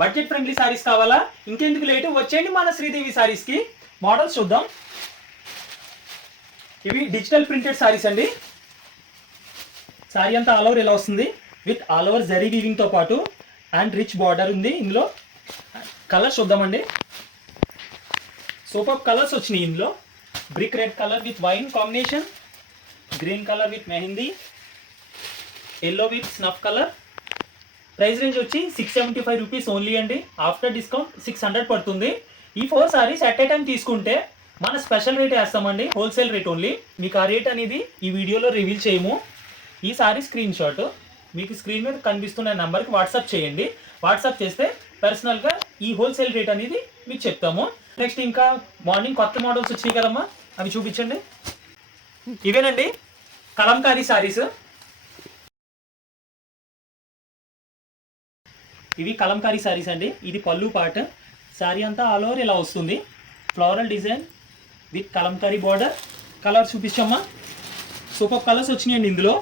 Budget friendly saris కావాలా? ఇంకెందుకు late, వచ్చేయండి మన శ్రీదేవి సారీస్కి. మోడల్స్ చూద్దాం. ఇవి డిజిటల్ ప్రింటెడ్ సారీస్ అండి. సారీ అంతా ఆల్ ఓవర్ ఇలా వస్తుంది విత్ ఆల్ ఓవర్ జరీ వీవింగ్తో పాటు అండ్ రిచ్ బార్డర్ ఉంది. ఇందులో కలర్స్ చూద్దామండి. సూపర్ కలర్స్ వచ్చినాయి ఇందులో. Brick red colour with wine combination, green colour with mehndi, yellow with snuff colour. Price range వచ్చి 675 రూపీస్ ఓన్లీ అండి. ఆఫ్టర్ డిస్కౌంట్ 600 పడుతుంది. ఈ 4 సారీస్ అట్ ఏ టైం తీసుకుంటే మన స్పెషల్ రేట్ వేస్తామండి, హోల్సేల్ రేట్ ఓన్లీ. మీకు ఆ రేట్ అనేది ఈ వీడియోలో రివీల్ చేయము. ఈ సారీ స్క్రీన్ షాట్ మీకు స్క్రీన్ మీద కనిపిస్తున్న నెంబర్కి వాట్సాప్ చేయండి. వాట్సాప్ చేస్తే పర్సనల్గా ఈ హోల్సేల్ రేట్ అనేది మీకు చెప్తాము. నెక్స్ట్ ఇంకా మార్నింగ్ కొత్త మోడల్స్ వచ్చినాయి కదమ్మా, అవి చూపించండి. ఇవేనండి కలంకారీ సారీస్. ఇవి కలంకారీ సారీస్ అండి. ఇది పళ్ళు పార్ట్. సారీ అంతా ఆల్ ఓవర్ ఇలా వస్తుంది. Floral design with Kalamkari border. Colours చూపించమ్మా. సూపర్ కలర్స్ వచ్చినాయండి ఇందులో.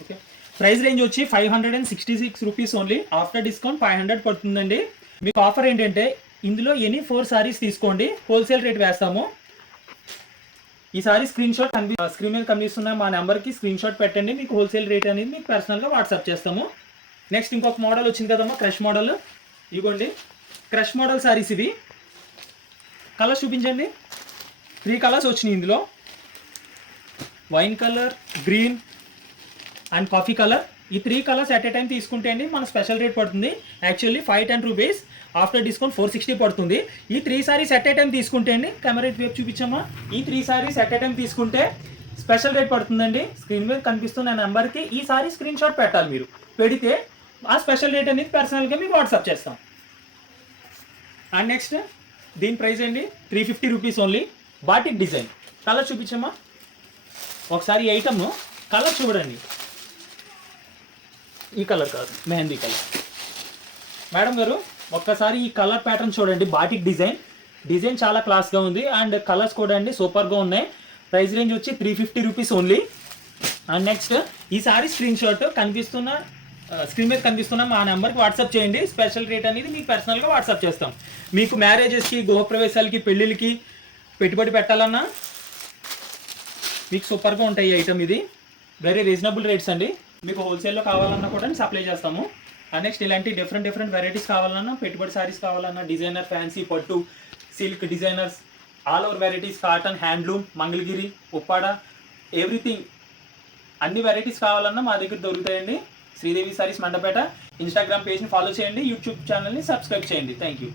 ఓకే, ప్రైస్ రేంజ్ వచ్చి 566 రూపీస్ ఓన్లీ. ఆఫ్టర్ డిస్కౌంట్ 500 పడుతుందండి. మీకు ఆఫర్ ఏంటంటే ఇందులో ఎనీ 4 సారీస్ తీసుకోండి, హోల్సేల్ రేట్ వేస్తాము. ఈ సారీ స్క్రీన్ మీద కనిపిస్తున్న మా నెంబర్కి స్క్రీన్ షాట్ పెట్టండి. మీకు హోల్సేల్ రేట్ అనేది మీకు పర్సనల్గా వాట్సాప్ చేస్తాము. నెక్స్ట్ ఇంకొక మోడల్ వచ్చింది కదమ్మా, క్రష్ మోడల్. ఇవ్వండి క్రష్ మోడల్ సారీస్ ఇవి. కలర్స్ చూపించండి. 3 కలర్స్ వచ్చినాయి ఇందులో. Wine colour, green and coffee colour. ఈ 3 కలర్స్ అట్ ఏ టైం తీసుకుంటే అండి మన స్పెషల్ రేట్ పడుతుంది. యాక్చువల్లీ 510 రూపీస్, ఆఫ్టర్ డిస్కౌంట్ 460 పడుతుంది. ఈ 3 సారీస్ అట్ ఏ టైం తీసుకుంటే అండి, కెమెరా వైపు చూపించమ్మా. ఈ 3 సారీస్ అట్ ఏ టైం తీసుకుంటే స్పెషల్ రేట్ పడుతుందండి. స్క్రీన్ మీద కనిపిస్తున్న నెంబర్కి ఈ సారీ స్క్రీన్ షాట్ పెట్టాలి. మీరు పెడితే ఆ స్పెషల్ రేట్ అనేది పర్సనల్గా మీకు వాట్సాప్ చేస్తాం. అండ్ నెక్స్ట్ దీని ప్రైస్ అండి 350 rupees only. Batik design. Colour చూపించమ్మా. ఒకసారి ఈ ఐటమ్ కలర్ చూడండి. ఈ కలర్ కాదు, మెహందీ కలర్. మేడం గారు ఒక్కసారి ఈ కలర్ ప్యాటర్న్ చూడండి. బాటిక్ డిజైన్ చాలా క్లాస్గా ఉంది. అండ్ కలర్స్ కూడా అండి సూపర్గా ఉన్నాయి. ప్రైస్ రేంజ్ వచ్చి 350 రూపీస్ ఓన్లీ. అండ్ నెక్స్ట్ ఈ సారీ స్క్రీన్ షాట్ స్క్రీన్ మీద కనిపిస్తున్న మా నెంబర్కి వాట్సాప్ చేయండి. స్పెషల్ రేట్ అనేది మీకు పర్సనల్గా వాట్సాప్ చేస్తాం. మీకు మ్యారేజెస్కి, గృహప్రవేశాలకి, పెళ్ళిళ్ళకి పెట్టుబడి పెట్టాలన్నా మీకు సూపర్గా ఉంటాయి ఈ ఐటమ్. ఇది వెరీ రీజనబుల్ రేట్స్ అండి. మీకు హోల్సేల్లో కావాలన్నా కూడా సప్లై చేస్తాము. అండ్ నెక్స్ట్ ఇలాంటి డిఫరెంట్ వెరైటీస్ కావాలన్నా, పెట్టుబడి సారీస్ కావాలన్నా, డిజైనర్, ఫ్యాన్సీ, పట్టు, silk designers, all over varieties, cotton, handloom, Mangalagiri, Uppada, everything అన్ని వెరైటీస్ కావాలన్నా మా దగ్గర దొరుకుతాయండి. శ్రీదేవి సారీస్ మండపేట. ఇన్స్టాగ్రామ్ పేజ్ని ఫాలో చేయండి, యూట్యూబ్ ఛానల్ని సబ్స్క్రైబ్ చేయండి. Thank you.